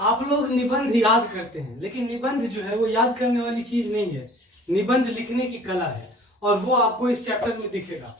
आप लोग निबंध याद करते हैं, लेकिन निबंध जो है वो याद करने वाली चीज नहीं है। निबंध लिखने की कला है, और वो आपको इस चैप्टर में दिखेगा।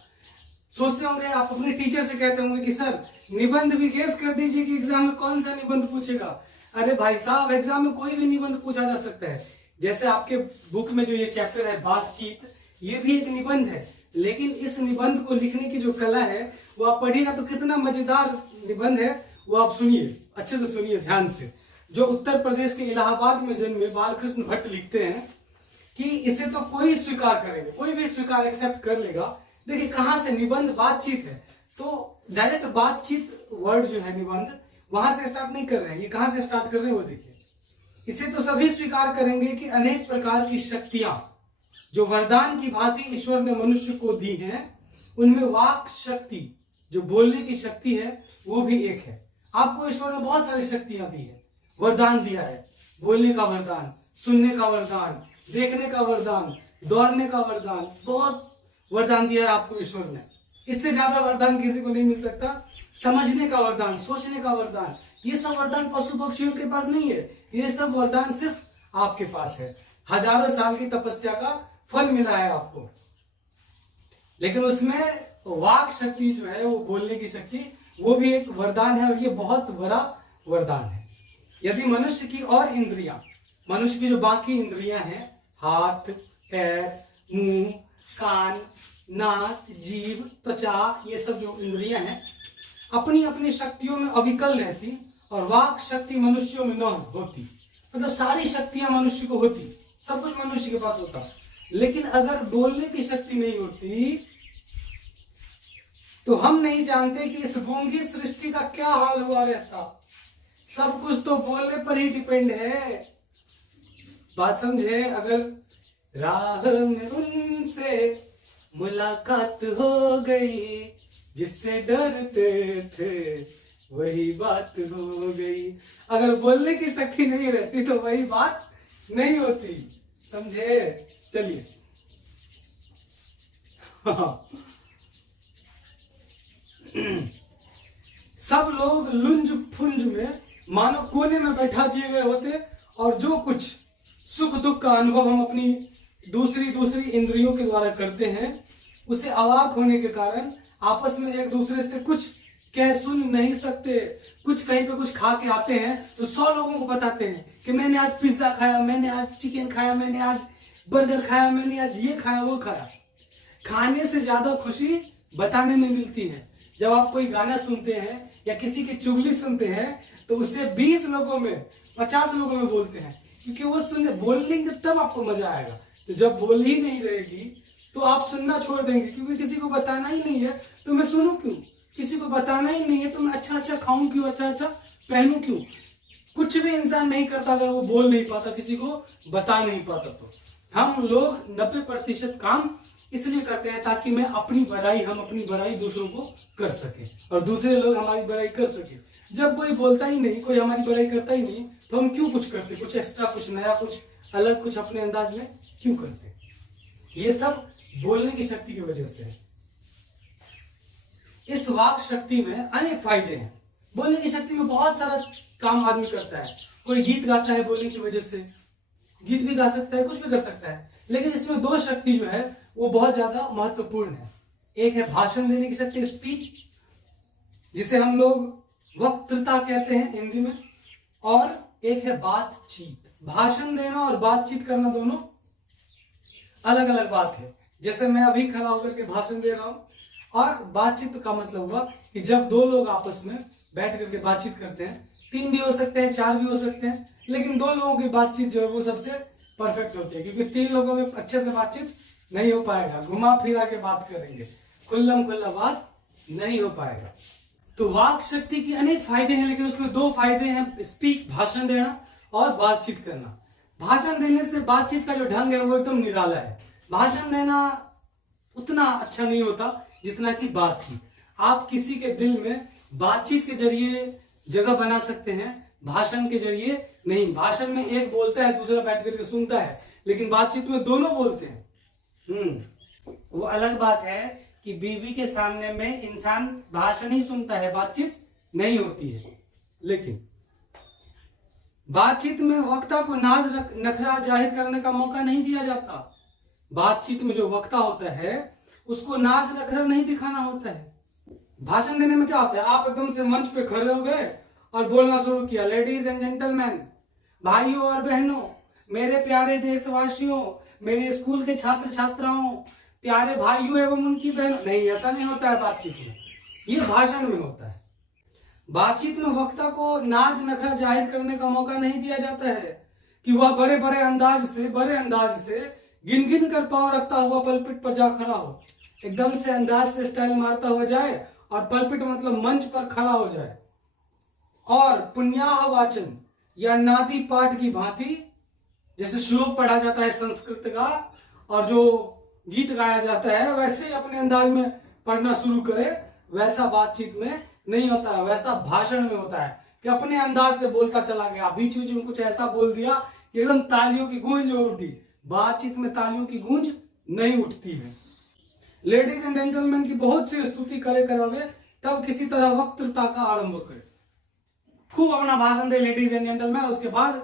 सोचते होंगे आप अपने टीचर से कहते होंगे कि सर निबंध भी गेस कर दीजिए कि एग्जाम में कौन सा निबंध पूछेगा। अरे भाई साहब, एग्जाम में कोई भी निबंध पूछा जा सकता है। जैसे आपके बुक में जो ये चैप्टर है बातचीत, ये भी एक निबंध है, लेकिन इस निबंध को लिखने की जो कला है वो आप पढ़िएगा तो कितना मजेदार निबंध है वो आप सुनिए, अच्छे से सुनिए ध्यान से। जो उत्तर प्रदेश के इलाहाबाद में जन्मे बालकृष्ण भट्ट लिखते हैं कि इसे तो कोई स्वीकार करेगा, कोई भी स्वीकार एक्सेप्ट कर लेगा। देखिए कहां से, निबंध बातचीत है, तो डायरेक्ट बातचीत वर्ड जो है निबंध वहां से स्टार्ट नहीं कर रहे हैं। ये कहां से स्टार्ट कर रहे हैं वो देखिए। इसे तो सभी स्वीकार करेंगे कि अनेक प्रकार की शक्तियां जो वरदान की भांति ईश्वर ने मनुष्य को दी हैं, उनमें वाक शक्ति जो बोलने की शक्ति है वो भी एक है। आपको ईश्वर ने बहुत सारी शक्तियां दी है, वरदान दिया है। बोलने का वरदान, सुनने का वरदान, देखने का वरदान, दौड़ने का वरदान, बहुत वरदान दिया है आपको ईश्वर ने। इससे ज्यादा वरदान किसी को नहीं मिल सकता। समझने का वरदान, सोचने का वरदान, ये सब वरदान पशु पक्षियों के पास नहीं है। ये सब वरदान सिर्फ आपके पास है। हजारों साल की तपस्या का फल मिला है आपको, लेकिन उसमें वाक शक्ति जो है, वो बोलने की शक्ति, वो भी एक वरदान है, और ये बहुत बड़ा वरदान है। यदि मनुष्य की और इंद्रियां, मनुष्य की जो बाकी इंद्रियां हैं, हाथ, पैर, मुंह, कान, नाक, जीभ, त्वचा, ये सब जो इंद्रियां हैं अपनी अपनी शक्तियों में अविकल रहती, और वाक शक्ति मनुष्यों में न होती। मतलब सारी शक्तियां मनुष्य को होती, सब कुछ मनुष्य के पास होता, लेकिन अगर बोलने की शक्ति नहीं होती तो हम नहीं जानते कि इस गूंगी सृष्टि का क्या हाल हुआ रहता। सब कुछ तो बोलने पर ही डिपेंड है। बात समझे? अगर राह में उनसे मुलाकात हो गई, जिससे डरते थे वही बात हो गई। अगर बोलने की शक्ति नहीं रहती तो वही बात नहीं होती, समझे? चलिए सब लोग लुंज फुंज में मानो कोने में बैठा दिए गए होते, और जो कुछ सुख दुख का अनुभव हम अपनी दूसरी इंद्रियों के द्वारा करते हैं, उसे अवाक होने के कारण आपस में एक दूसरे से कुछ कह सुन नहीं सकते। कुछ कहीं पे कुछ खा के आते हैं तो 100 लोगों को बताते हैं कि मैंने आज पिज्जा खाया, मैंने आज चिकन खाया, मैंने आज बर्गर खाया, मैंने आज ये खाया वो खाया। खाने से ज्यादा खुशी बताने में मिलती है। जब आप कोई गाना सुनते हैं या किसी की चुगली सुनते हैं तो उससे 20 लोगों में, 50 लोगों में बोलते हैं, क्योंकि वो सुनने बोलेंगे तब आपको मजा आएगा। तो जब बोल ही नहीं रहेगी तो आप सुनना छोड़ देंगे, क्योंकि किसी को बताना ही नहीं है तो मैं सुनूं क्यों? किसी को बताना ही नहीं है तो मैं अच्छा अच्छा खाऊं क्यों, अच्छा अच्छा पहनूं क्यों? कुछ भी इंसान नहीं करता अगर वो बोल नहीं पाता, किसी को बता नहीं पाता। तो हम लोग 90% काम इसलिए करते हैं ताकि हम अपनी बड़ाई दूसरों को कर सके, और दूसरे लोग हमारी बड़ाई कर सके। जब कोई बोलता ही नहीं, कोई हमारी बड़ाई करता ही नहीं, तो हम क्यों कुछ करते? कुछ एक्स्ट्रा, कुछ नया, कुछ अलग, कुछ अपने अंदाज में क्यों करते? ये सब बोलने की शक्ति की वजह से है। इस वाक शक्ति में अनेक फायदे हैं। बोलने की शक्ति में बहुत सारा काम आदमी करता है। कोई गीत गाता है बोलने की वजह से, गीत भी गा सकता है, कुछ भी कर सकता है। लेकिन इसमें 2 शक्ति जो है वो बहुत ज्यादा महत्वपूर्ण है। एक है भाषण देने की शक्ति, स्पीच, जिसे हम लोग वक्तृता कहते हैं हिंदी में, और एक है बातचीत। भाषण देना और बातचीत करना दोनों अलग अलग बात है। जैसे मैं अभी खड़ा होकर के भाषण दे रहा हूं, और बातचीत का मतलब हुआ कि जब 2 लोग आपस में बैठ करके बातचीत करते हैं, 3 भी हो सकते हैं, 4 भी हो सकते हैं, लेकिन 2 लोगों की बातचीत जो है वो सबसे परफेक्ट होती है, क्योंकि 3 लोगों में अच्छे से बातचीत नहीं हो पाएगा। घुमा फिरा के बात करेंगे, खुल्लम खुल्ला बात नहीं हो पाएगा। तो वाक शक्ति की अनेक फायदे हैं, लेकिन उसमें 2 फायदे हैं, स्पीच, भाषण देना, और बातचीत करना। भाषण देने से बातचीत का जो ढंग है वो एकदम निराला है। भाषण देना उतना अच्छा नहीं होता जितना कि बातचीत। आप किसी के दिल में बातचीत के जरिए जगह बना सकते हैं, भाषण के जरिए नहीं। भाषण में एक बोलता है, दूसरा बैठ करके सुनता है, लेकिन बातचीत में दोनों बोलते हैं। वो अलग बात है कि बीवी के सामने में इंसान भाषण ही सुनता है, बातचीत नहीं होती है। लेकिन बातचीत में वक्ता को नाज नखरा जाहिर करने का मौका नहीं दिया जाता। बातचीत में जो वक्ता होता है उसको नाज नखरा नहीं दिखाना होता है। भाषण देने में क्या होता है, आप एकदम से मंच पे खड़े हो गए और बोलना शुरू किया, लेडीज एंड जेंटलमैन, भाइयों और बहनों, मेरे प्यारे देशवासियों, मेरे स्कूल के छात्र छात्राओं, प्यारे भाइयों एवं उनकी बहनों। नहीं, ऐसा नहीं होता है बातचीत में, ये भाषण में होता है। बातचीत में वक्ता को नाज नखरा जाहिर करने का मौका नहीं दिया जाता है कि वह बड़े बड़े अंदाज से गिन गिन कर पांव रखता हुआ पलपिट पर जा खड़ा हो, एकदम से अंदाज से स्टाइल मारता हुआ जाए और पलपिट मतलब मंच पर खड़ा हो जाए और पुण्याह वाचन या नादी पाठ की भांति, जैसे श्लोक पढ़ा जाता है संस्कृत का और जो गीत गाया जाता है वैसे ही अपने अंदाज में पढ़ना शुरू करे, वैसा बातचीत में नहीं होता है, वैसा भाषण में होता है कि अपने अंदाज से बोलता चला गया, बीच बीच में कुछ ऐसा बोल दिया कि एकदम तालियों की गूंज उठी। बातचीत में तालियों की गूंज नहीं उठती है। लेडीज एंड जेंटलमैन की बहुत सी स्तुति करे करावे तब किसी तरह वक्तृता का आरंभ करे, खूब अपना भाषण दे लेडीज एंड जेंटलमैन, उसके बाद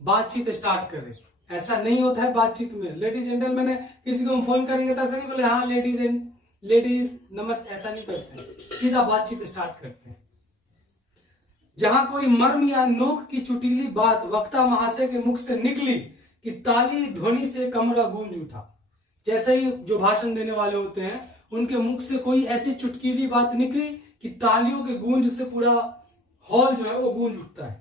बातचीत स्टार्ट करे। ऐसा नहीं होता है बातचीत में। लेडीज जेंटलमैन है, किसी को हम फोन करेंगे तो ऐसा नहीं बोले हाँ लेडीज नमस्ते, ऐसा नहीं करते हैं, सीधा बातचीत स्टार्ट करते हैं। जहां कोई मर्म या नोक की चुटीली बात वक्ता महाशय के मुख से निकली कि ताली ध्वनि से कमरा गूंज उठा। जैसे ही जो भाषण देने वाले होते हैं उनके मुख से कोई ऐसी चुटकीली बात निकली कि तालियों के गूंज से पूरा हॉल जो है वो गूंज उठता है।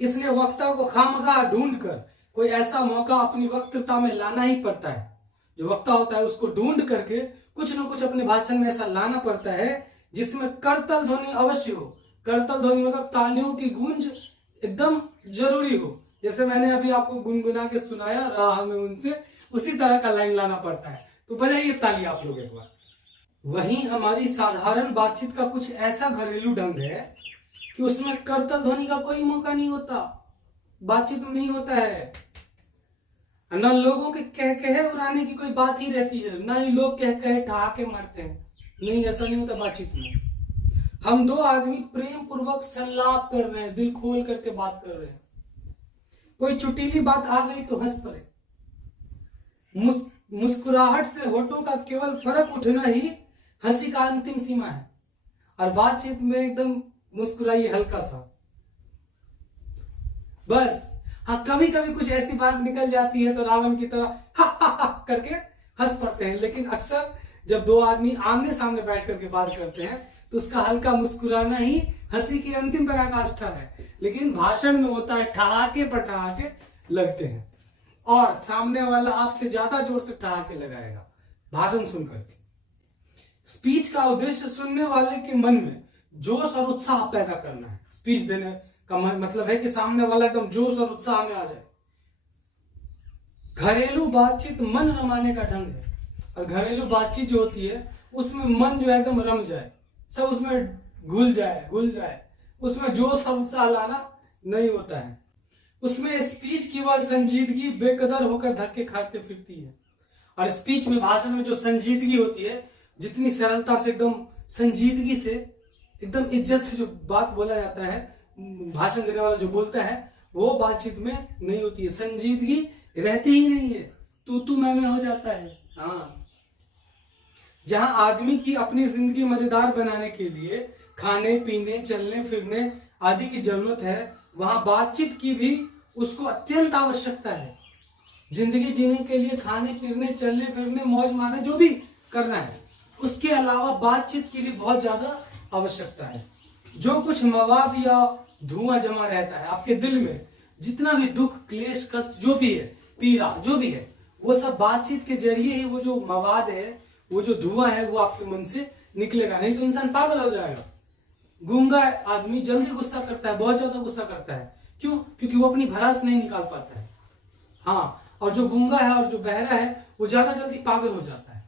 इसलिए वक्ता को खामखा ढूंढ कर कोई ऐसा मौका अपनी वक्तृता में लाना ही पड़ता है। जो वक्ता होता है उसको ढूंढ करके कुछ ना कुछ अपने भाषण में ऐसा लाना पड़ता है जिसमें करतल ध्वनि अवश्य हो। करतल ध्वनि मतलब तालियों की गूंज एकदम जरूरी हो। जैसे मैंने अभी आपको गुनगुना के सुनाया राह में उनसे, उसी तरह का लाइन लाना पड़ता है। तो बजाइए ताली आप लोग एक बार। वहीं हमारी साधारण बातचीत का कुछ ऐसा घरेलू ढंग है कि उसमें करतल ध्वनि का कोई मौका नहीं होता, बातचीत में नहीं होता है। न लोगों के कह कहे उड़ाने की कोई बात ही रहती है, न ही लोग कह कहे ठहाके मारते हैं। नहीं, ऐसा नहीं होता बातचीत में। हम दो आदमी प्रेम पूर्वक संलाप कर रहे हैं, दिल खोल करके बात कर रहे हैं। कोई चुटीली बात आ गई तो हंस पड़े। मुस्कुराहट से होठों का केवल फर्क उठना ही हंसी का अंतिम सीमा है। और बातचीत में एकदम मुस्कुराइए हल्का सा, बस। हाँ, कभी कभी कुछ ऐसी बात निकल जाती है तो रावण की तरह हा हा हा करके हंस पड़ते हैं, लेकिन अक्सर जब दो आदमी आमने सामने बैठ करके बात करते हैं तो उसका हल्का मुस्कुराना ही हंसी की अंतिम पराकाष्ठा है। लेकिन भाषण में होता है ठहाके पर ठहाके लगते हैं और सामने वाला आपसे ज्यादा जोर से ठहाके लगाएगा भाषण सुनकर। स्पीच का उद्देश्य सुनने वाले के मन में जोश और उत्साह पैदा करना है। स्पीच देने का मतलब है कि सामने वाला एकदम जोश और उत्साह में आ जाए। घरेलू बातचीत मन रमाने का ढंग है और घरेलू बातचीत जो होती है उसमें मन जो है एकदम रम जाए, सब उसमें घुल जाए। उसमें जोश और उत्साह लाना नहीं होता है। उसमें स्पीच की वह संजीदगी बेकदर होकर धक्के खाते फिरती है। और स्पीच में, भाषण में जो संजीदगी होती है, जितनी सरलता से एकदम संजीदगी से एकदम इज्जत से जो बात बोला जाता है, भाषण देने वाला जो बोलता है, वो बातचीत में नहीं होती है। संजीदगी रहती ही नहीं है, तू मैं हो जाता है। हाँ, जहां आदमी की अपनी जिंदगी मजेदार बनाने के लिए खाने पीने चलने फिरने आदि की जरूरत है, वहां बातचीत की भी उसको अत्यंत आवश्यकता है। जिंदगी जीने के लिए खाने पीने चलने फिरने मौज मारने जो भी करना है, उसके अलावा बातचीत की भी बहुत ज्यादा आवश्यकता है। जो कुछ मवाद या धुआं जमा रहता है आपके दिल में, जितना भी दुख क्लेश कष्ट जो भी है, पीड़ा जो भी है, वो सब बातचीत के जरिए ही वो जो मवाद है, वो जो धुआं है, वो आपके मन से निकलेगा। नहीं तो इंसान पागल हो जाएगा। गूंगा आदमी जल्दी गुस्सा करता है, बहुत ज्यादा गुस्सा करता है। क्यों? क्योंकि वो अपनी भड़ास नहीं निकाल पाता है। हाँ, और जो गूंगा है और जो बहरा है वो ज्यादा जल्दी पागल हो जाता है।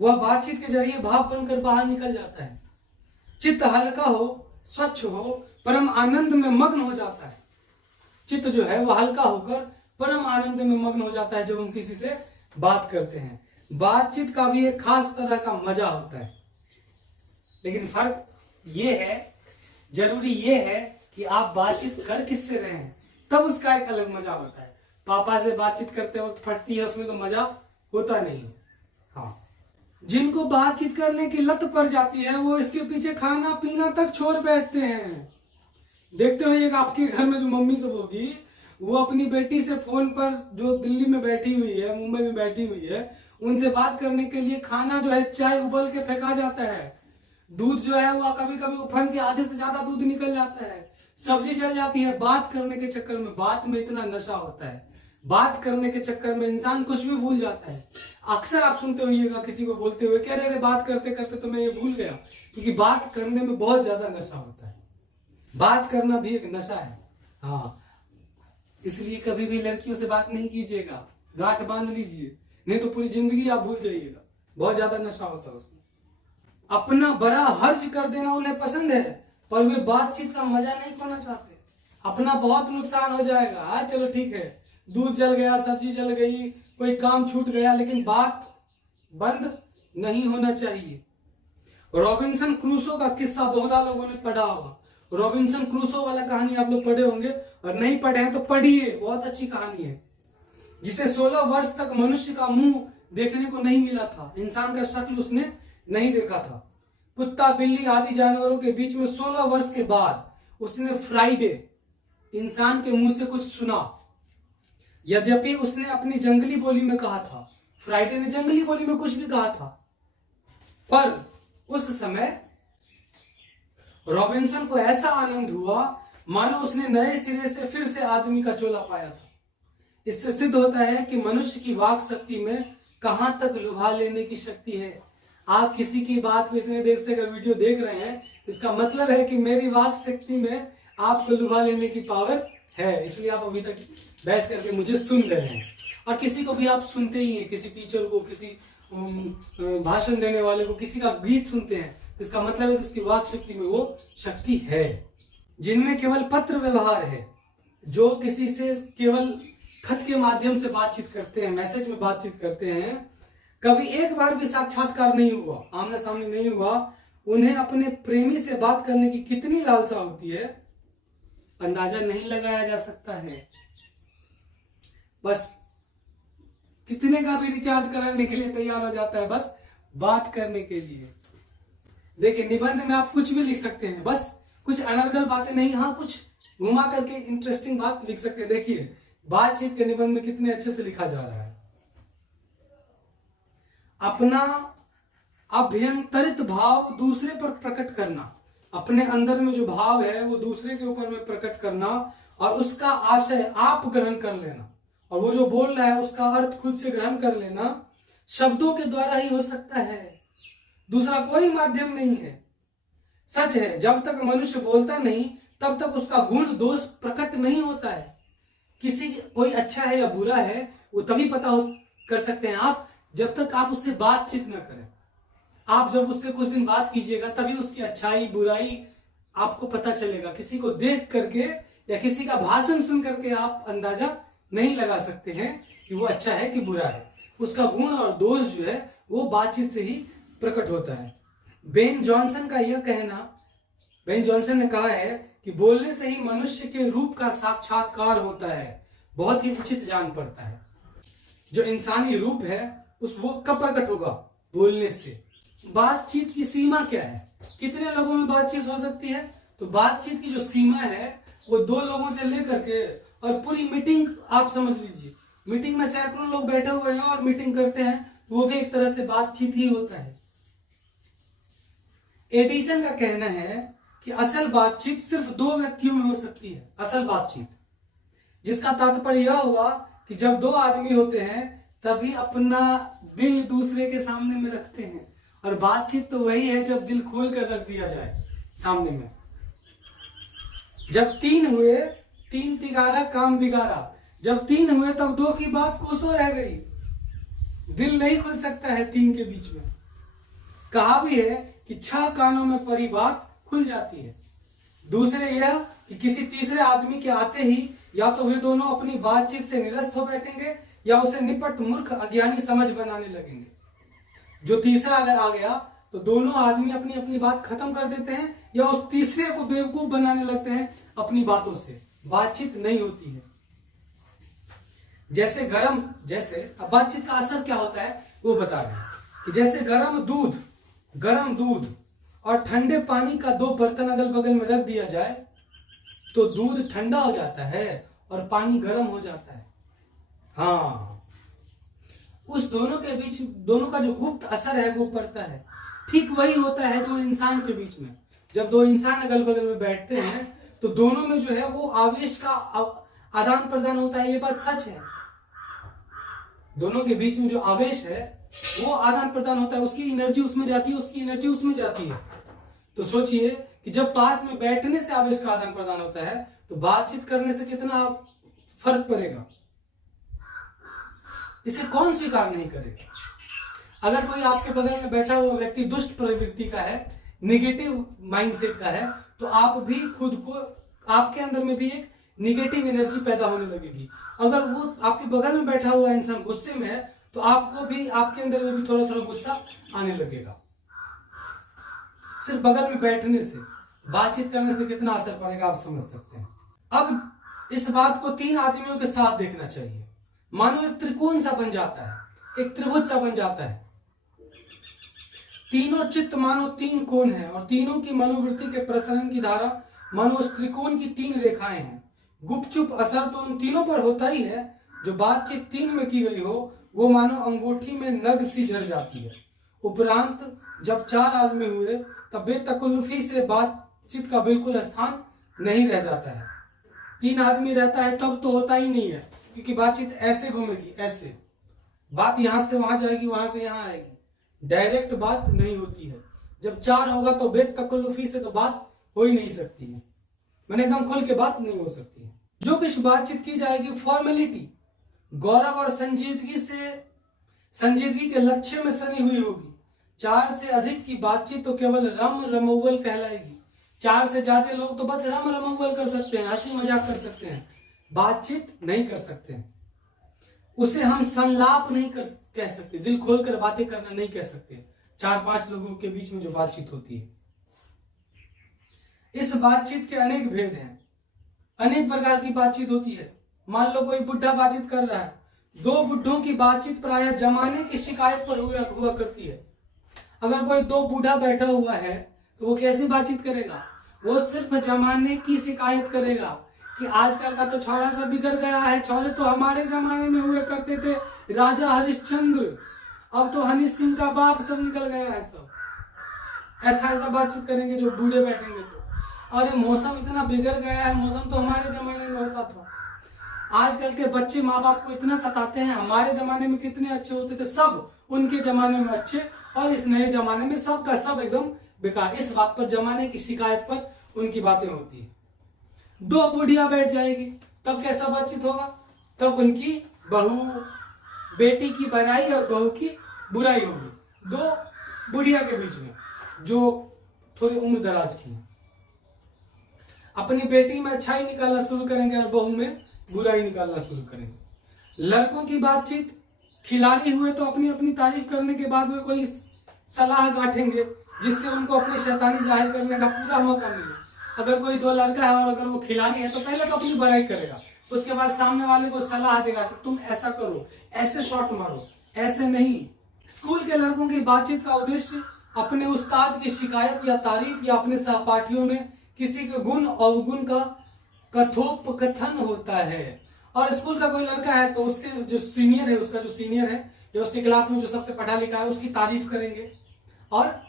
वह बातचीत के जरिए भाव बनकर बाहर निकल जाता है। चित्त हल्का हो, स्वच्छ हो, परम आनंद में मग्न हो जाता है। चित्त जो है वह हल्का होकर परम आनंद में मग्न हो जाता है जब हम किसी से बात करते हैं। बातचीत का भी एक खास तरह का मजा होता है। लेकिन फर्क ये है, जरूरी ये है कि आप बातचीत कर किससे रहे हैं, तब उसका एक अलग मजा होता है। पापा से बातचीत करते वक्त फटती है, उसमें तो मजा होता नहीं। हाँ, जिनको बातचीत करने की लत पड़ जाती है वो इसके पीछे खाना पीना तक छोड़ बैठते हैं। देखते हो एक आपके घर में जो मम्मी सब होगी, वो अपनी बेटी से फोन पर, जो दिल्ली में बैठी हुई है, मुंबई में बैठी हुई है, उनसे बात करने के लिए खाना जो है चाय उबल के फेंका जाता है, दूध जो है वो कभी कभी उफन के आधे से ज्यादा दूध निकल जाता है, सब्जी चल जाती है। बात करने के चक्कर में, बात में इतना नशा होता है, बात करने के चक्कर में इंसान कुछ भी भूल जाता है। अक्सर आप सुनते होइएगा किसी को बोलते हुए, कह रहे बात करते करते तो मैं ये भूल गया, क्योंकि बात करने में बहुत ज्यादा नशा होता है। बात करना भी एक नशा है। हाँ, इसलिए कभी भी लड़कियों से बात नहीं कीजिएगा, गांठ बांध लीजिए, नहीं तो पूरी जिंदगी आप भूल जाइएगा। बहुत ज्यादा नशा होता है उसमें। अपना बड़ा हर्ज कर देना उन्हें पसंद है, पर वे बातचीत का मजा नहीं खोना चाहते। अपना बहुत नुकसान हो जाएगा, हाँ चलो ठीक है, दूध जल गया, सब्जी जल गई, कोई काम छूट गया, लेकिन बात बंद नहीं होना चाहिए। रॉबिन्सन क्रूसो का किस्सा बहुत लोगों ने पढ़ा होगा। रॉबिन्सन क्रूसो वाला कहानी आप लोग पढ़े होंगे, और नहीं पढ़े हैं तो पढ़िए, बहुत अच्छी कहानी है। जिसे 16 वर्ष तक मनुष्य का मुंह देखने को नहीं मिला था, इंसान का शक्ल उसने नहीं देखा था। कुत्ता बिल्ली आदि जानवरों के बीच में 16 वर्ष के बाद उसने फ्राइडे इंसान के मुंह से कुछ सुना। यद्यपि उसने अपनी जंगली बोली में कहा था, फ्राइडे ने जंगली बोली में कुछ भी कहा था, पर उस समय रॉबिन्सन को ऐसा आनंद हुआ मानो उसने नए सिरे से फिर से आदमी का चोला पाया था। इससे सिद्ध होता है कि मनुष्य की वाक शक्ति में कहां तक लुभा लेने की शक्ति है। आप किसी की बात को इतने देर से अगर वीडियो देख रहे हैं, इसका मतलब है कि मेरी वाक शक्ति में आपको लुभा लेने की पावर है, इसलिए आप अभी तक बैठ करके मुझे सुन रहे हैं। और किसी को भी आप सुनते ही हैं, किसी टीचर को, किसी भाषण देने वाले को, किसी का गीत सुनते हैं, इसका मतलब है कि उसकी वाक शक्ति में वो शक्ति है। जिनमें केवल पत्र व्यवहार है, जो किसी से केवल खत के माध्यम से बातचीत करते हैं, मैसेज में बातचीत करते हैं, कभी एक बार भी साक्षात्कार नहीं हुआ, आमने सामने नहीं हुआ, उन्हें अपने प्रेमी से बात करने की कितनी लालसा होती है अंदाजा नहीं लगाया जा सकता है। बस कितने का भी रिचार्ज कराने के लिए तैयार हो जाता है, बस बात करने के लिए। देखिए, निबंध में आप कुछ भी लिख सकते हैं, बस कुछ अनर्गल बातें नहीं, हाँ कुछ घुमा करके इंटरेस्टिंग बात लिख सकते हैं। देखिए बातचीत के निबंध में कितने अच्छे से लिखा जा रहा है। अपना अभ्यंतरित भाव दूसरे पर प्रकट करना, अपने अंदर में जो भाव है वो दूसरे के ऊपर में प्रकट करना, और उसका आशय आप ग्रहण कर लेना, और वो जो बोल रहा है उसका अर्थ खुद से ग्रहण कर लेना, शब्दों के द्वारा ही हो सकता है, दूसरा कोई माध्यम नहीं है। सच है, जब तक मनुष्य बोलता नहीं तब तक उसका गुण दोष प्रकट नहीं होता है। किसी कोई अच्छा है या बुरा है वो तभी पता कर सकते हैं आप जब तक आप उससे बातचीत न करें। आप जब उससे कुछ दिन बात कीजिएगा तभी उसकी अच्छाई बुराई आपको पता चलेगा। किसी को देख करके या किसी का भाषण सुन करके आप अंदाजा नहीं लगा सकते हैं कि वो अच्छा है कि बुरा है। उसका गुण और दोष जो है वो बातचीत से ही प्रकट होता है। बेन जॉनसन का यह कहना, बेन जॉनसन ने कहा है कि बोलने से ही मनुष्य के रूप का साक्षात्कार होता है, बहुत ही उचित जान पड़ता है। जो इंसानी रूप है उस वो कब प्रकट होगा? बोलने से। बातचीत की सीमा क्या है? कितने लोगों में बातचीत हो सकती है? तो बातचीत की जो सीमा है वो 2 लोगों से लेकर के और पूरी मीटिंग आप समझ लीजिए, मीटिंग में सैकड़ों लोग बैठे हुए हैं और मीटिंग करते हैं, वो भी एक तरह से बातचीत ही होता है। एडिसन का कहना है कि असल बातचीत सिर्फ 2 व्यक्तियों में हो सकती है। असल बातचीत, जिसका तात्पर्य यह हुआ कि जब 2 आदमी होते हैं तभी अपना दिल दूसरे के सामने में रखते हैं, और बातचीत तो वही है जब दिल खोल कर रख दिया जाए सामने में। जब 3 हुए, 3 तिगारा काम बिगाड़ा, जब 3 हुए तब 2 की बात कोसों रह गई। दिल नहीं खुल सकता है 3 के बीच में। कहा भी है कि 6 कानों में परी बात खुल जाती है। दूसरे यह कि किसी तीसरे आदमी के आते ही या तो वे दोनों अपनी बातचीत से निरस्त हो बैठेंगे या उसे निपट मूर्ख अज्ञानी समझ बनाने लगेंगे। जो तीसरा अगर आ गया तो दोनों आदमी अपनी अपनी बात खत्म कर देते हैं या उस तीसरे को बेवकूफ बनाने लगते हैं अपनी बातों से। बातचीत नहीं होती है। जैसे अब बातचीत का असर क्या होता है वो बता रहे हैं कि जैसे गरम दूध और ठंडे पानी का दो बर्तन अगल बगल में रख दिया जाए तो दूध ठंडा हो जाता है और पानी गर्म हो जाता है। हाँ, उस दोनों के बीच, दोनों का जो गुप्त असर है वो पड़ता है। ठीक वही होता है दो इंसान के बीच में। जब दो इंसान अगल बगल में बैठते हैं तो दोनों में जो है वो आवेश का आदान प्रदान होता है। ये बात सच है। दोनों के बीच में जो आवेश है वो आदान प्रदान होता है। उसकी एनर्जी उसमें जाती है, उसकी एनर्जी उसमें जाती है। तो सोचिए कि जब पास में बैठने से आवेश का आदान प्रदान होता है तो बातचीत करने से कितना फर्क पड़ेगा। इसे कौन स्वीकार नहीं करेगा। अगर कोई आपके बगल में बैठा हुआ व्यक्ति दुष्ट प्रवृत्ति का है, निगेटिव माइंडसेट का है, तो आप भी खुद को, आपके अंदर में भी एक निगेटिव एनर्जी पैदा होने लगेगी। अगर वो आपके बगल में बैठा हुआ इंसान गुस्से में है तो आपको भी, आपके अंदर में भी थोड़ा थोड़ा गुस्सा आने लगेगा। सिर्फ बगल में बैठने से, बातचीत करने से कितना असर पड़ेगा आप समझ सकते हैं। अब इस बात को 3 आदमियों के साथ देखना चाहिए। मानो एक त्रिकोण सा बन जाता है, एक त्रिभुज सा बन जाता है। तीनों चित्त मानो 3 कोण है और तीनों की मनोवृत्ति के प्रसरण की धारा मानो उस त्रिकोण की 3 रेखाएं हैं। गुपचुप असर तो उन तीनों पर होता ही है। जो बातचीत 3 में की गई हो वो मानो अंगूठी में नग सी जड़ जाती है। उपरांत जब 4 आदमी हुए तब बेतकल्लुफी से बातचीत का बिल्कुल स्थान नहीं रह जाता है। 3 आदमी रहता है तब तो होता ही नहीं है, क्योंकि बातचीत ऐसे घूमेगी, ऐसे बात यहां से वहां जाएगी, वहां से यहां आएगी। डायरेक्ट बात नहीं होती है। जब 4 होगा तो बेतकल्लुफी से तो बात हो ही नहीं सकती है, मैंने एकदम खुल के बात नहीं हो सकती है। जो कुछ बातचीत की जाएगी फॉर्मेलिटी, गौरव और संजीदगी के लक्ष्य में सनी हुई होगी। 4 से अधिक की बातचीत तो केवल रम रमौवल कहलाएगी। 4 से ज्यादा लोग तो बस रम रमौवल कर सकते हैं, हंसी मजाक कर सकते हैं, बातचीत नहीं कर सकते हैं। उसे हम संलाप नहीं कह सकते, दिल खोलकर बातें करना नहीं कह सकते। 4-5 लोगों के बीच में जो बातचीत होती है, इस बातचीत के अनेक भेद हैं, अनेक प्रकार की बातचीत होती है। मान लो कोई बुढ़ा बातचीत कर रहा है, 2 बुढ़ों की बातचीत प्रायः जमाने की शिकायत पर हुआ करती है। अगर कोई 2 बूढ़ा बैठा हुआ है तो वो कैसी बातचीत करेगा? वो सिर्फ जमाने की शिकायत करेगा कि आजकल का तो छौड़ा सब बिगड़ गया है, छौड़े तो हमारे जमाने में हुए करते थे, राजा हरिश्चंद्र, अब तो हनी सिंह का बाप सब निकल गया है। सब ऐसा बातचीत करेंगे जो बूढ़े बैठेंगे तो, अरे मौसम इतना बिगड़ गया है, मौसम तो हमारे जमाने में होता था। आजकल के बच्चे माँ बाप को इतना सताते हैं, हमारे जमाने में कितने अच्छे होते थे, सब उनके जमाने में अच्छे और इस नए जमाने में सब का सब एकदम बेकार। इस बात पर, जमाने की शिकायत पर उनकी बातें होती है। 2 बुढ़िया बैठ जाएगी तब कैसा बातचीत होगा? तब उनकी बहू, बेटी की बड़ाई और बहू की बुराई होगी। 2 बुढ़िया के बीच में जो थोड़ी उम्र दराज की, अपनी बेटी में अच्छाई निकालना शुरू करेंगे और बहू में बुराई निकालना शुरू करेंगे। लड़कों की बातचीत, खिलाड़ी हुए तो अपनी अपनी तारीफ करने के बाद वे कोई सलाह गांठेंगे जिससे उनको अपनी शैतानी जाहिर करने का पूरा मौका मिले। अगर कोई 2 लड़का है और अगर वो खिलाड़ी है तो पहले तो अपनी बुराई करेगा, उसके बाद सामने वाले को सलाह देगा कि तुम ऐसा करो, ऐसे शॉट मारो, ऐसे नहीं। स्कूल के लड़कों की बातचीत का उद्देश्य अपने उस्ताद की शिकायत या तारीफ या अपने सहपाठियों में किसी के गुण अवगुण का कथोपकथन होता है। और स्कूल का कोई लड़का है तो उसके जो सीनियर है, उसका जो सीनियर है या उसके क्लास में जो सबसे पढ़ा लिखा है उसकी तारीफ करेंगे और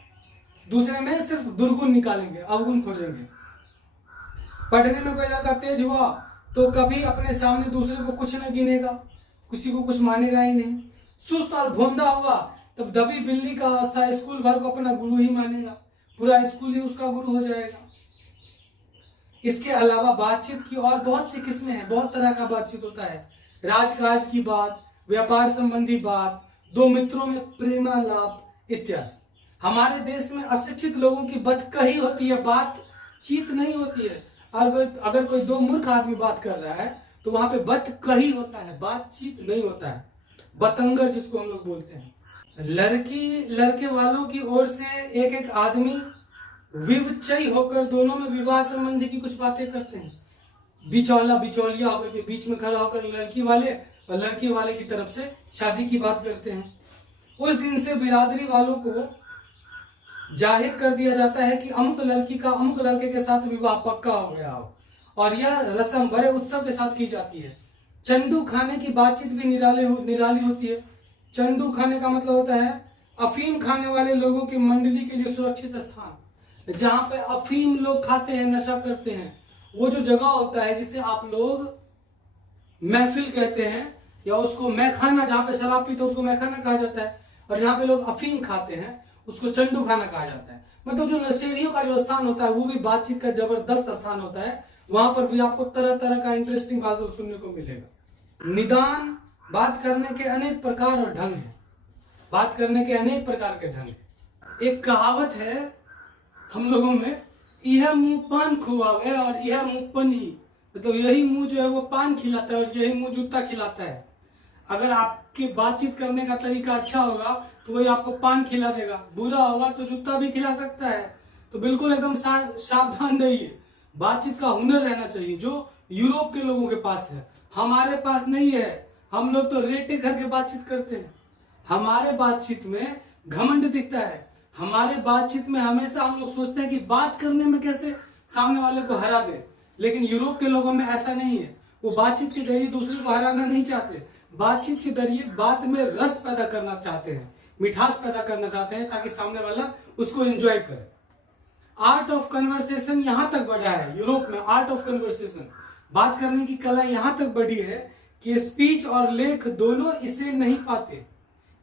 दूसरे में सिर्फ दुर्गुण निकालेंगे, अवगुण खोजेंगे। पढ़ने में कोई लड़का तेज हुआ तो कभी अपने सामने दूसरे को कुछ न गिनेगा, किसी को कुछ मानेगा ही नहीं। सुस्त और भोंदा हुआ तब दबी बिल्ली का सा स्कूल भर को अपना गुरु ही मानेगा, पूरा स्कूल ही उसका गुरु हो जाएगा। इसके अलावा बातचीत की और बहुत सी किस्में हैं, बहुत तरह का बातचीत होता है। राजकाज की बात, व्यापार संबंधी बात, 2 मित्रों में प्रेमालाप इत्यादि। हमारे देश में अशिक्षित लोगों की बतकही होती है, बातचीत नहीं होती है। अगर कोई 2 मूर्ख आदमी बात कर रहा है तो वहां पे बतकही होता है, बातचीत नहीं होता है। बतंगर जिसको हम लोग बोलते हैं। लड़के वालों की ओर से एक आदमी विवचयी होकर दोनों में विवाह संबंधी की कुछ बातें करते हैं। बिचौला बिचौलिया होकर के बीच में खड़ा होकर लड़की वाले और लड़की वाले की तरफ से शादी की बात करते हैं। उस दिन से बिरादरी वालों को जाहिर कर दिया जाता है कि अमुक लड़की का अमुक लड़के के साथ विवाह पक्का हो गया हो, और यह रस्म बड़े उत्सव के साथ की जाती है। चंडू खाने की बातचीत भी निराली होती है। चंडू खाने का मतलब होता है अफीम खाने वाले लोगों की मंडली के लिए सुरक्षित स्थान, जहां पे अफीम लोग खाते हैं, नशा करते हैं। वो जो जगह होता है जिसे आप लोग महफिल कहते हैं, या उसको मैखाना, जहां पे शराब पीते उसको मैखाना कहा जाता है, और जहां पे लोग अफीम खाते हैं उसको चंडू खाना कहा जाता है। मतलब जो नशेड़ियों का जो स्थान होता है वो भी बातचीत का जबरदस्त स्थान होता है। वहां पर भी आपको तरह तरह का इंटरेस्टिंग बातें सुनने को मिलेगा। निदान, बात करने के अनेक प्रकार और ढंग है। बात करने के अनेक प्रकार के ढंग है। एक कहावत है हम लोगों में, यह मुंह पान खुआवे और यह मुंह पनी, मतलब यही मुंह जो है वो पान खिलाता है और यही मुंह जूता खिलाता है। अगर आपकी बातचीत करने का तरीका अच्छा होगा तो वही आपको पान खिला देगा, बुरा होगा तो जूता भी खिला सकता है। तो बिल्कुल एकदम सावधान रहिए। बातचीत का हुनर रहना चाहिए जो यूरोप के लोगों के पास है, हमारे पास नहीं है। हम लोग तो रेटे करके बातचीत करते हैं। हमारे बातचीत में घमंड दिखता है। हमारे बातचीत में हमेशा हम लोग सोचते हैं कि बात करने में कैसे सामने वाले को हरा दे, लेकिन यूरोप के लोगों में ऐसा नहीं है। वो बातचीत के जरिए दूसरे को हराना नहीं चाहते, बातचीत के जरिए बात में रस पैदा करना चाहते हैं, मिठास पैदा करना चाहते हैं, ताकि सामने वाला उसको एंजॉय करे। आर्ट ऑफ कन्वर्सेशन यहां तक बढ़ा है यूरोप में। आर्ट ऑफ कन्वर्सेशन, बात करने की कला यहां तक बढ़ी है कि स्पीच और लेख दोनों इसे नहीं पाते।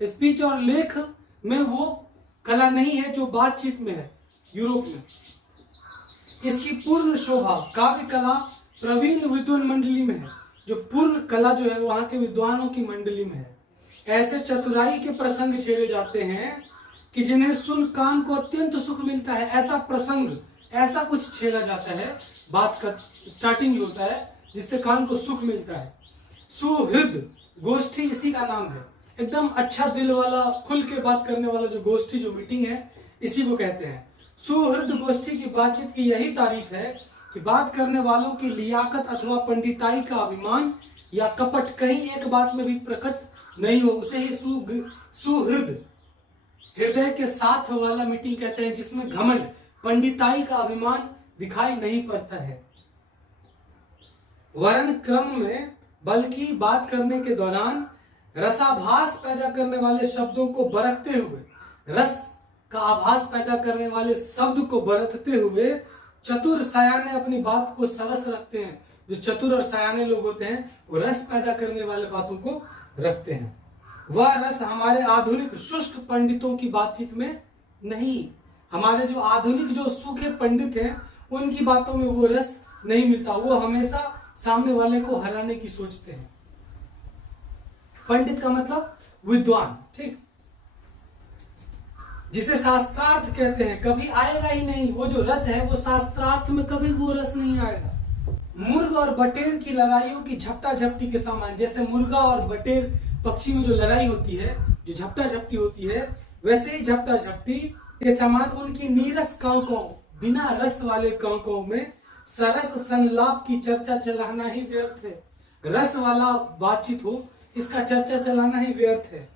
स्पीच और लेख में वो कला नहीं है जो बातचीत में है यूरोप में। इसकी पूर्ण शोभा काव्य कला प्रवीण विद्वान मंडली में है। जो पूर्ण कला जो है वहां के विद्वानों की मंडली में है। ऐसे चतुराई के प्रसंग छेड़े जाते हैं कि जिन्हें सुन कान को अत्यंत सुख मिलता है। ऐसा प्रसंग, ऐसा कुछ छेड़ा जाता है, बात का स्टार्टिंग जो होता है जिससे कान को सुख मिलता है। सुहृद गोष्ठी इसी का नाम है। एकदम अच्छा दिल वाला, खुल के बात करने वाला जो गोष्ठी, जो मीटिंग है, इसी को कहते हैं। सुहृद गोष्ठी की बातचीत की यही तारीफ है कि बात करने वालों की लियाकत अथवा पंडिताई का अभिमान या कपट कहीं एक बात में भी प्रकट नहीं हो, उसे ही सुहृद, हृदय के साथ वाला मीटिंग कहते हैं, जिसमें घमंड, पंडिताई का अभिमान दिखाई नहीं पड़ता है। वर्ण क्रम में, बल्कि बात करने के दौरान रसाभास पैदा करने वाले शब्दों को बरतते हुए, रस का आभास पैदा करने वाले शब्द को बरतते हुए चतुर सयाने अपनी बात को सरस रखते हैं। जो चतुर और सयाने लोग होते हैं वो रस पैदा करने वाले बातों को रखते हैं। वह रस हमारे आधुनिक शुष्क पंडितों की बातचीत में नहीं। हमारे जो आधुनिक, जो सूखे पंडित हैं, उनकी बातों में वो रस नहीं मिलता। वो हमेशा सामने वाले को हराने की सोचते हैं। पंडित का मतलब विद्वान, ठीक, जिसे शास्त्रार्थ कहते हैं, कभी आएगा ही नहीं। वो जो रस है वो शास्त्रार्थ में कभी वो रस नहीं आएगा। मुर्ग और बटेर की लड़ाइयों की झपटा झपटी के समान, जैसे मुर्गा और बटेर पक्षी में जो लड़ाई होती है, जो झपटा झपटी होती है, वैसे ही झपटा झपटी के समान उनकी नीरस कांकों, बिना रस वाले कांकों में सरस संलाप की चर्चा चलाना ही व्यर्थ है। रस वाला बातचीत हो, इसका चर्चा चलाना ही व्यर्थ है।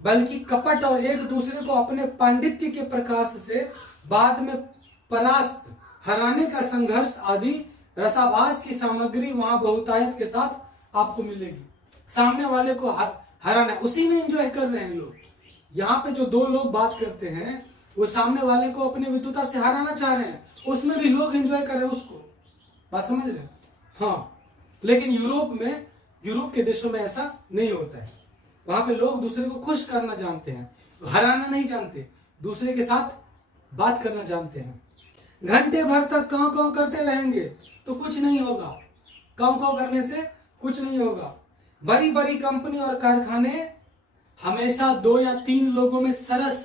बल्कि कपट और एक दूसरे को अपने पांडित्य के प्रकाश से बाद में परास्त, हराने का संघर्ष आदि रसाभास की सामग्री वहां बहुतायत के साथ आपको मिलेगी। सामने वाले को हराना, उसी में एंजॉय कर रहे हैं लोग। यहाँ पे जो दो लोग बात करते हैं वो सामने वाले को अपने विद्वता से हराना चाह रहे हैं, उसमें भी लोग एंजॉय कर रहे हैं उसको। बात समझ रहे हैं? हाँ, लेकिन यूरोप में, यूरोप के देशों में ऐसा नहीं होता है। वहां पे लोग दूसरे को खुश करना जानते हैं, हराना नहीं जानते, दूसरे के साथ बात करना जानते हैं। घंटे भर तक काव काव करते रहेंगे तो कुछ नहीं होगा। काव काव करने से कुछ नहीं होगा। बड़ी बड़ी कंपनी और कारखाने हमेशा 2 या 3 लोगों में सरस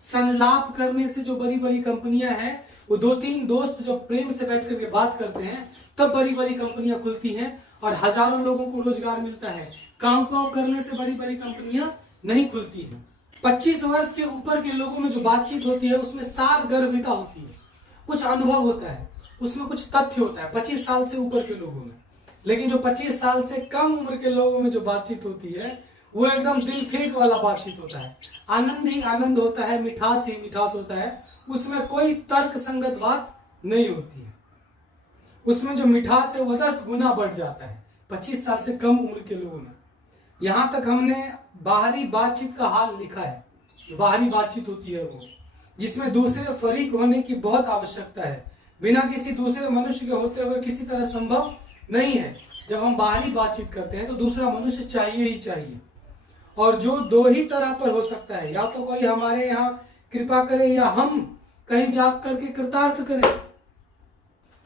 संलाप करने से, जो बड़ी बड़ी कंपनियां हैं, वो 2-3 दोस्त जो प्रेम से बैठ करके बात करते हैं, तब बड़ी बड़ी कंपनियां खुलती हैं और हजारों लोगों को रोजगार मिलता है। काम काव करने से बड़ी बड़ी कंपनियां नहीं खुलती हैं। 25 वर्ष के ऊपर के लोगों में जो बातचीत होती है उसमें सारगर्भिता होती है। कुछ अनुभव होता है, उसमें कुछ तथ्य होता है 25 साल से ऊपर के लोगों में। लेकिन जो 25 साल से कम उम्र के लोगों में जो बातचीत होती है वो एकदम दिल फेंक वाला बातचीत होता है, आनंद ही आनंद होता है, मिठास ही मिठास होता है, उसमें कोई तर्क संगत बात नहीं होती है। उसमें जो मिठास है वो 10 गुना बढ़ जाता है 25 साल से कम उम्र के लोगों में। यहां तक हमने बाहरी बातचीत का हाल लिखा है, जो बाहरी बातचीत होती है वो, जिसमें दूसरे फरीक होने की बहुत आवश्यकता है, बिना किसी दूसरे मनुष्य के होते हुए किसी तरह संभव नहीं है। जब हम बाहरी बातचीत करते हैं तो दूसरा मनुष्य चाहिए ही चाहिए, और जो दो ही तरह पर हो सकता है, या तो कोई हमारे यहाँ कृपा करे या हम कहीं जा करके कृतार्थ करें।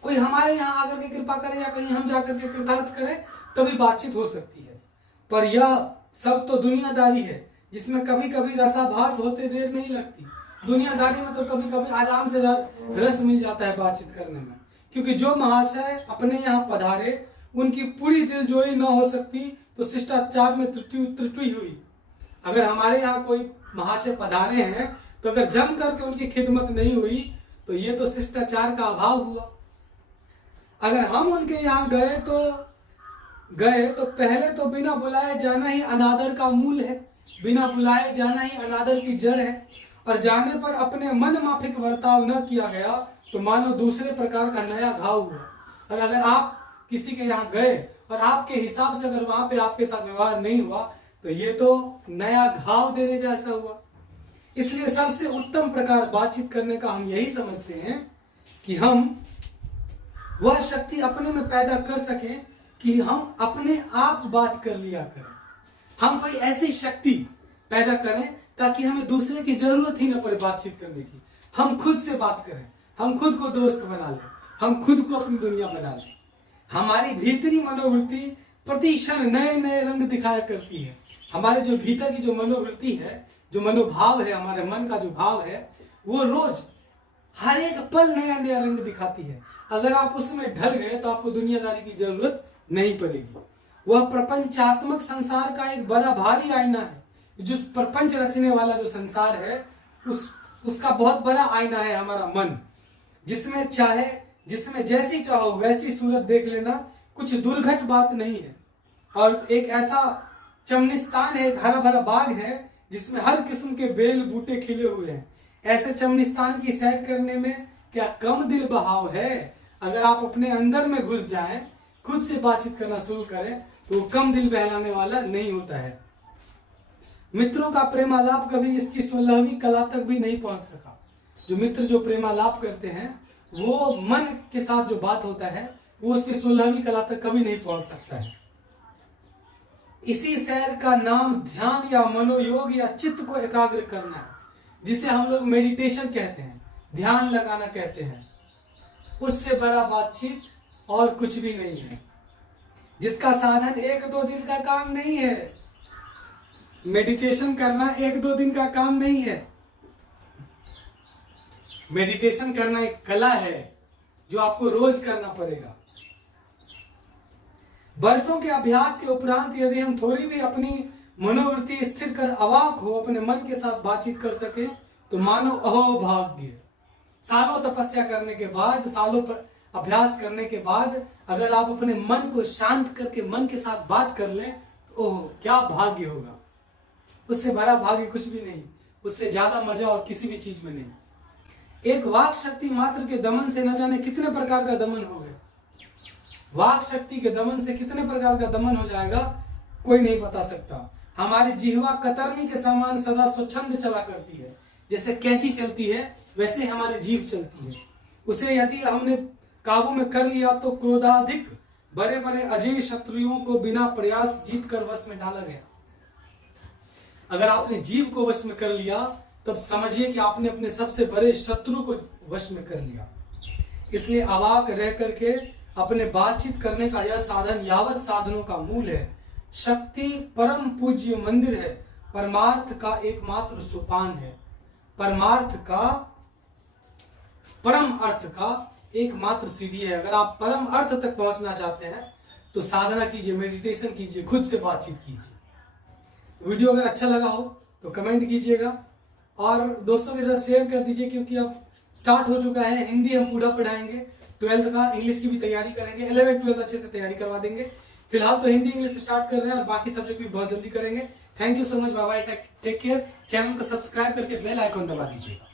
कोई हमारे यहाँ आकर के कृपा करे या कहीं हम जाकर के कृतार्थ करें, तभी बातचीत हो सकती है। पर यह सब तो दुनियादारी है, जिसमें कभी कभी रसाभास होते देर नहीं लगती। दुनियादारी में तो कभी कभी आराम से रस मिल जाता है बातचीत करने में, क्योंकि जो महाशय अपने यहाँ पधारे उनकी पूरी दिलजोई न हो सकती तो शिष्टाचार में त्रुटि हुई। अगर हमारे यहाँ कोई महाशय पधारे हैं तो अगर जम करके उनकी खिदमत नहीं हुई तो ये तो शिष्टाचार का अभाव हुआ। अगर हम उनके यहाँ गए तो पहले तो बिना बुलाए जाना ही अनादर का मूल है, बिना बुलाए जाना ही अनादर की जड़ है, और जाने पर अपने मन माफिक बर्ताव न किया गया तो मानो दूसरे प्रकार का नया घाव हुआ। और अगर आप किसी के यहाँ गए और आपके हिसाब से अगर वहां पे आपके साथ व्यवहार नहीं हुआ तो ये तो नया घाव देने जैसा हुआ। इसलिए सबसे उत्तम प्रकार बातचीत करने का हम यही समझते हैं कि हम वह शक्ति अपने में पैदा कर सकें कि हम अपने आप बात कर लिया करें। हम कोई ऐसी शक्ति पैदा करें ताकि हमें दूसरे की जरूरत ही न पड़े बातचीत करने की। हम खुद से बात करें, हम खुद को दोस्त बना लें, हम खुद को अपनी दुनिया बना लें। हमारी भीतरी मनोवृत्ति प्रति क्षण नए नए रंग दिखाया करती है। हमारे जो भीतर की जो मनोवृत्ति है, जो मनोभाव है, हमारे मन का जो भाव है, वो रोज हर एक पल नया नया रंग दिखाती है। अगर आप उसमें ढल गए तो आपको दुनियादारी की जरूरत नहीं पड़ेगी। वह प्रपंचात्मक संसार का एक बड़ा भारी आईना है। जो प्रपंच रचने वाला जो संसार है उसका बहुत बड़ा आईना है हमारा मन, जिसमें जैसी चाहो वैसी सूरत देख लेना कुछ दुर्घट बात नहीं है। और एक ऐसा चमनिस्तान है, एक हरा भरा बाग है जिसमें हर किस्म के बेल बूटे खिले हुए हैं। ऐसे चमनिस्तान की सैर करने में क्या कम दिल बहाव है? अगर आप अपने अंदर में घुस जाएं, खुद से बातचीत करना शुरू करें तो वो कम दिल बहलाने वाला नहीं होता है। मित्रों का प्रेमालाप कभी इसकी 16वीं कला तक भी नहीं पहुंच सका। जो मित्र जो प्रेमालाप करते हैं वो मन के साथ जो बात होता है वो उसकी 16वीं कला तक कभी नहीं पहुंच सकता है। इसी सैर का नाम ध्यान या मनोयोग या चित्त को एकाग्र करना है, जिसे हम लोग मेडिटेशन कहते हैं, ध्यान लगाना कहते हैं। उससे बड़ा बातचीत और कुछ भी नहीं है, जिसका साधन 1-2 दिन का काम नहीं है। मेडिटेशन करना 1-2 दिन का काम नहीं है। मेडिटेशन करना एक कला है जो आपको रोज करना पड़ेगा। वर्षों के अभ्यास के उपरांत यदि हम थोड़ी भी अपनी मनोवृत्ति स्थिर कर अवाक हो अपने मन के साथ बातचीत कर सके तो मानो अहो भाग्य। सालों तपस्या करने के बाद, सालों पर अभ्यास करने के बाद अगर आप अपने मन को शांत करके मन के साथ बात कर लें तो ओह क्या भाग्य होगा। उससे बड़ा भाग्य कुछ भी नहीं, उससे ज्यादा मजा और किसी भी चीज में नहीं। एक वाक शक्ति मात्र के दमन से न जाने कितने प्रकार का दमन हो गया। वाक शक्ति के दमन से कितने प्रकार का दमन हो जाएगा कोई नहीं बता सकता। हमारी जिह्वा कतरनी के समान सदा स्वच्छंद चला करती है, जैसे कैंची चलती है वैसे हमारी जीभ चलती है। उसे यदि हमने काबू में कर लिया तो क्रोधाधिक बड़े बड़े अजय शत्रुओं को बिना प्रयास जीत कर वश में डाला गया। अगर आपने जीभ को वश में कर लिया तब समझिए कि आपने अपने सबसे बड़े शत्रु को वश में कर लिया। इसलिए अवाक रह करके अपने बातचीत करने का यह साधन यावत साधनों का मूल है। शक्ति परम पूज्य मंदिर है, परमार्थ का एकमात्र सोपान है। परमार्थ का, परम अर्थ का एकमात्र सीढ़ी है। अगर आप परम अर्थ तक पहुंचना चाहते हैं तो साधना कीजिए, मेडिटेशन कीजिए, खुद से बातचीत कीजिए। वीडियो अगर अच्छा लगा हो तो कमेंट कीजिएगा और दोस्तों के साथ शेयर कर दीजिए, क्योंकि अब स्टार्ट हो चुका है। हिंदी हम पूरा पढ़ाएंगे, 12th का, इंग्लिश की भी तैयारी करेंगे, 11th 12th अच्छे से तैयारी करवा देंगे। फिलहाल तो हिंदी इंग्लिश स्टार्ट कर रहे हैं और बाकी सब्जेक्ट भी बहुत जल्दी करेंगे। Thank you so much, bye bye, take care. Channel को सब्सक्राइब करके बेल आइकॉन दबा दीजिएगा।